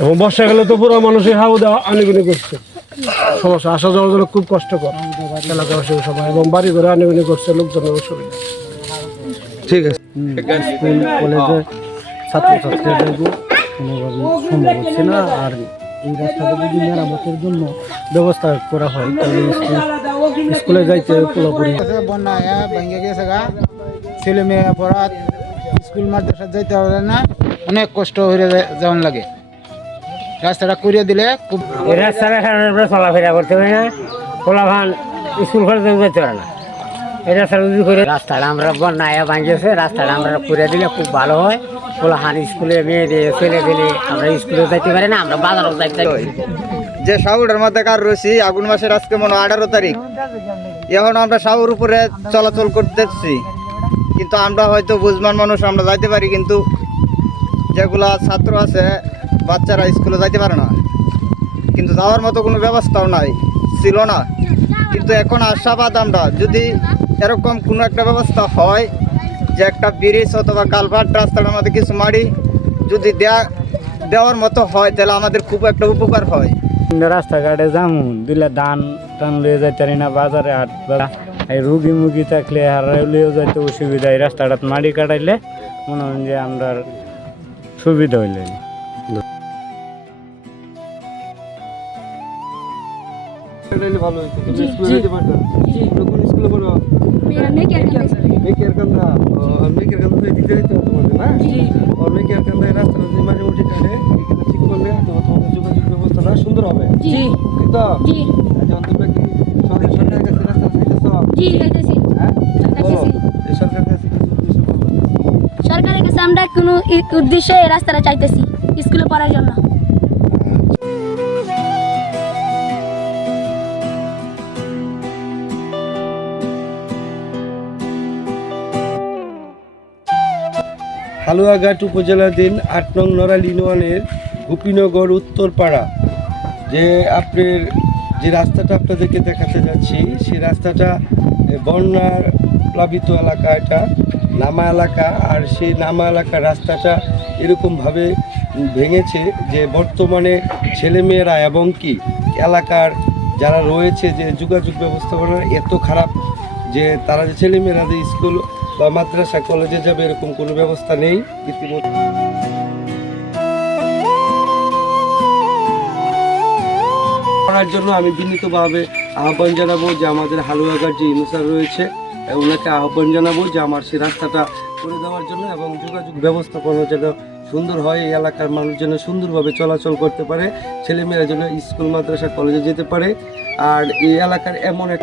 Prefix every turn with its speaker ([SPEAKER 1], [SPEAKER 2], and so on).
[SPEAKER 1] এবং বর্ষাকালে তো পুরো মানুষের হাউ দেওয়া আনিগুনি করছে। সমস্যা আসা যাওয়ার জন্য খুব কষ্টকর। এলাকাবাসী সবাই এবং বাড়ি ঘরে আনিগুনি করছে লোকজনের অসুবিধা।
[SPEAKER 2] ঠিক আছে।
[SPEAKER 3] স্কুল কলেজে ছাত্রছাত্রীদেরকে কোনোভাবে সম্ভব হচ্ছে না আর এই রাস্তাটা যদি মেরামতের জন্য ব্যবস্থা করা হয় তাহলে স্কুল স্কুলে যাইতে পুরোপুরি
[SPEAKER 4] বন্যা ভেঙে গেছে গা। ছেলে মেয়ে পড়া স্কুল মাদ্রাসা যাইতে হবে না। অনেক কষ্ট হয়ে যাওয়ার লাগে। রাস্তাটা করিয়ে দিলে খুব
[SPEAKER 5] কারণে চলাফেরা করতে পারি না। পোলাভান স্কুল কলেজে যেতে পারে না। এই রাস্তা যদি করে রাস্তাটা আমরা বন্যায় ভাঙিয়েছে রাস্তাটা আমরা করে দিলে খুব ভালো হয়। পোলাহান স্কুলে মেয়ে দিয়ে ছেলে দিলে আমরা স্কুলে যাইতে পারি না আমরা বাজারও যাইতে পারি
[SPEAKER 6] যে সাউরের মধ্যে কার রয়েছি আগুন মাসের আজকে মনে হয় আঠারো তারিখ। এখন আমরা সাউর উপরে চলাচল করতেছি। কিন্তু আমরা হয়তো বুঝমান মানুষ আমরা যাইতে পারি কিন্তু যেগুলা ছাত্র আছে বাচ্চারা স্কুলে যাইতে পারে না। কিন্তু যাওয়ার মতো কোনো ব্যবস্থাও নাই, ছিল না। কিন্তু এখন আশাবাদ আমরা, যদি এরকম কোনো একটা ব্যবস্থা হয়, যে একটা ব্রিজ অথবা কালভার্ট রাস্তার আমাদের কিছু মারি যদি দেয়া, দেওয়ার মতো হয়, তাহলে আমাদের খুব একটা উপকার হয়।
[SPEAKER 3] রাস্তাঘাটে যামু, দিলে ধান টান লিয়ে যাইতে পারি না, বাজারে হাট এই রুগী মুগি থাকলে হারাই লিয়েও যাইতে অসুবিধা, এই রাস্তাটাত মাটি কাটাইলে মনে হয় যে আমরা সুবিধা হইলে।
[SPEAKER 2] ভালো হইতো তুমি স্কুলে যেতে পারতা কোন স্কুলে পড়ো? মেকের কান্দা আর মেকের কান্দা তো এদিকে যেতে তোমাদের না? আর মেকের কান্দা এই রাস্তাটা মাঝে মধ্যে কাটে এখানে ঠিক করলে তোমার তোমাদের যোগাযোগ ব্যবস্থাটা সুন্দর হবে।
[SPEAKER 7] জি।
[SPEAKER 2] তো? তোমরা কি সরকার সরকারের কাছে রাস্তা চাইতেছ
[SPEAKER 7] জি
[SPEAKER 2] হ্যাঁ? সরকারের কাছে কিছু
[SPEAKER 7] সরকারের কাছে আমরা কোনো উদ্দেশ্যে রাস্তাটা চাইতেছি স্কুলে পড়ার জন্য।
[SPEAKER 2] হালুয়াঘাট উপজেলাধীন আট নং নড়াল ইউনিয়নের গোপীনগর উত্তরপাড়া। যে আপনার যে রাস্তাটা আপনাদেরকে দেখাতে যাচ্ছি, সেই রাস্তাটা বন্যার প্লাবিত এলাকা এটা, নামা এলাকা, আর সেই নামা এলাকার রাস্তাটা এরকমভাবে ভেঙেছে যে বর্তমানে ছেলেমেয়েরা এবং কি এলাকার যারা রয়েছে যে যোগাযোগ ব্যবস্থাপনা এত খারাপ যে তারা যে ছেলেমেয়েরা যে স্কুল বা মাদ্রাসা, কলেজে যাবে এরকম কোনো ব্যবস্থা নেই ইতিমধ্যে। করার জন্য আমি বিনীতভাবে আহ্বান জানাব যে আমাদের হালুয়াঘাট যে ইনুসার রয়েছে, ওনাকে আহ্বান জানাব যে আমার সেই রাস্তাটা করে দেওয়ার জন্য এবং যোগাযোগ ব্যবস্থাপনা যেন সুন্দর হয়, এই এলাকার মানুষ যেন সুন্দরভাবে চলাচল করতে পারে, ছেলেমেয়েরা যেন স্কুল, মাদ্রাসা, কলেজে যেতে পারে। আর এই এলাকার এমন এক